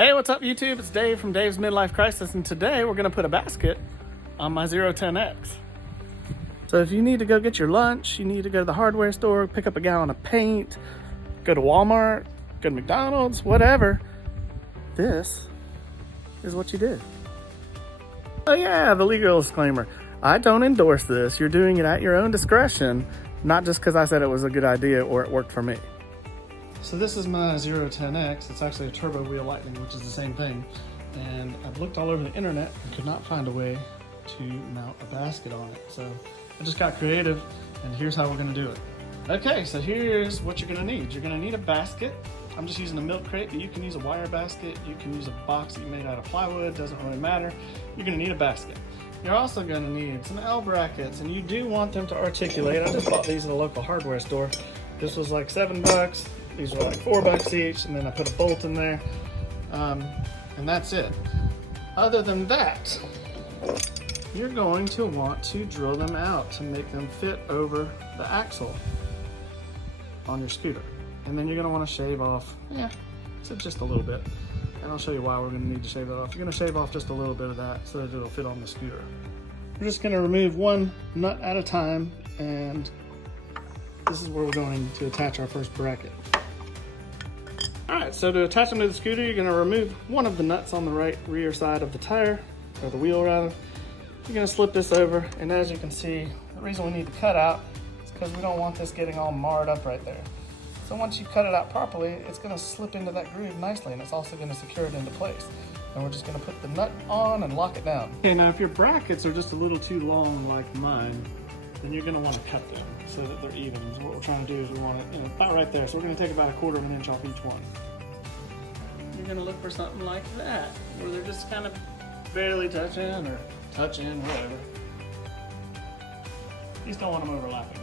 Hey, what's up YouTube? It's Dave from Dave's Midlife Crisis, and today we're gonna put a basket on my 010X. So if you need to go get your lunch, you need to go to the hardware store, pick up a gallon of paint, go to Walmart, go to McDonald's, whatever, this is what you do. Oh yeah, the legal disclaimer. I don't endorse this. You're doing it at your own discretion, not just because I said it was a good idea or it worked for me. So this is my 010X. It's actually a Turbowheel Lightning, which is the same thing. And I've looked all over the internet and could not find a way to mount a basket on it. So I just got creative, and here's how we're gonna do it. Okay, so here's what you're gonna need. You're gonna need a basket. I'm just using a milk crate, but you can use a wire basket. You can use a box that you made out of plywood, doesn't really matter. You're gonna need a basket. You're also gonna need some L brackets, and you do want them to articulate. I just bought these at a local hardware store. This was like $7. These were like $4 each, and then I put a bolt in there, and that's it. Other than that, you're going to want to drill them out to make them fit over the axle on your scooter. And then you're gonna wanna shave off, just a little bit. And I'll show you why we're gonna need to shave that off. You're gonna shave off just a little bit of that so that it'll fit on the scooter. We're just gonna remove one nut at a time, and this is where we're going to attach our first bracket. All right, so to attach them to the scooter, you're gonna remove one of the nuts on the right rear side of the tire, or the wheel rather. You're gonna slip this over, and as you can see, the reason we need to cut out is because we don't want this getting all marred up right there. So once you cut it out properly, it's gonna slip into that groove nicely, and it's also gonna secure it into place. And we're just gonna put the nut on and lock it down. Okay, now if your brackets are just a little too long like mine, then you're gonna wanna cut them so that they're even. So what we're trying to do is we want it, about right there. So we're gonna take about 1/4 of an inch off each one. You're gonna look for something like that, where they're just kind of barely touching or touching, whatever. You just don't want them overlapping.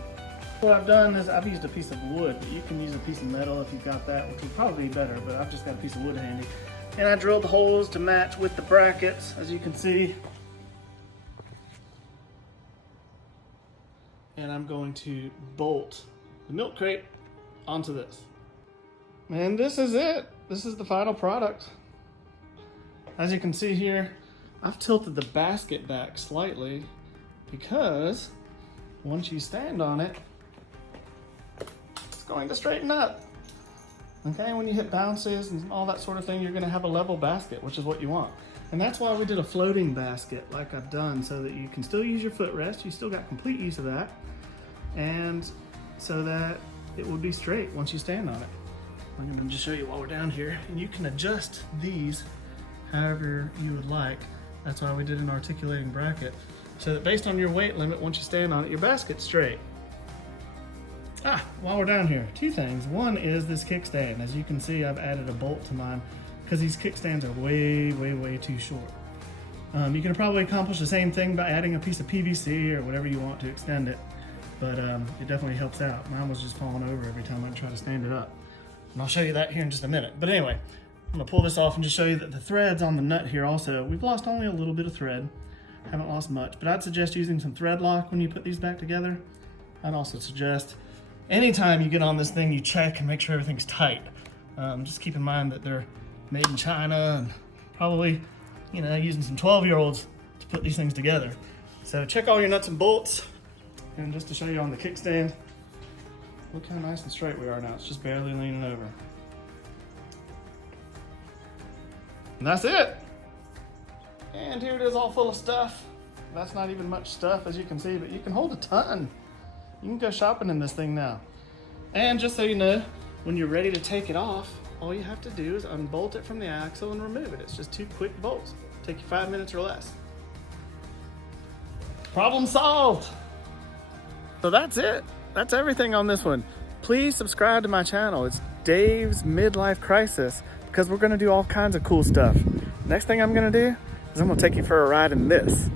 What I've done is I've used a piece of wood, but you can use a piece of metal if you've got that, which would probably be better, but I've just got a piece of wood handy. And I drilled the holes to match with the brackets, as you can see. And I'm going to bolt the milk crate onto this. And this is it. This is the final product. As you can see here, I've tilted the basket back slightly because once you stand on it, it's going to straighten up. Okay, when you hit bounces and all that sort of thing, you're gonna have a level basket, which is what you want. And that's why we did a floating basket like I've done, so that you can still use your footrest, you still got complete use of that, and so that it will be straight once you stand on it. I'm gonna just show you while we're down here, and you can adjust these however you would like. That's why we did an articulating bracket, so that based on your weight limit, once you stand on it, your basket's straight. While we're down here, two things. One is this kickstand. As you can see, I've added a bolt to mine because these kickstands are way, way, way too short. You can probably accomplish the same thing by adding a piece of PVC or whatever you want to extend it, but it definitely helps out. Mine was just falling over every time I try to stand it up. And I'll show you that here in just a minute. But anyway, I'm gonna pull this off and just show you that the threads on the nut here also, we've lost only a little bit of thread. Haven't lost much, but I'd suggest using some thread lock when you put these back together. I'd also suggest anytime you get on this thing, you check and make sure everything's tight. Just keep in mind that they're made in China and probably, using some 12-year-olds to put these things together. So check all your nuts and bolts. And just to show you on the kickstand, look how nice and straight we are now. It's just barely leaning over. And that's it. And here it is, all full of stuff. That's not even much stuff, as you can see, but you can hold a ton. You can go shopping in this thing now. And just so you know, when you're ready to take it off, all you have to do is unbolt it from the axle and remove it. It's just 2 quick bolts. Take you 5 minutes or less. Problem solved. So that's it. That's everything on this one. Please subscribe to my channel. It's Dave's Midlife Crisis, because we're gonna do all kinds of cool stuff. Next thing I'm gonna do is I'm gonna take you for a ride in this.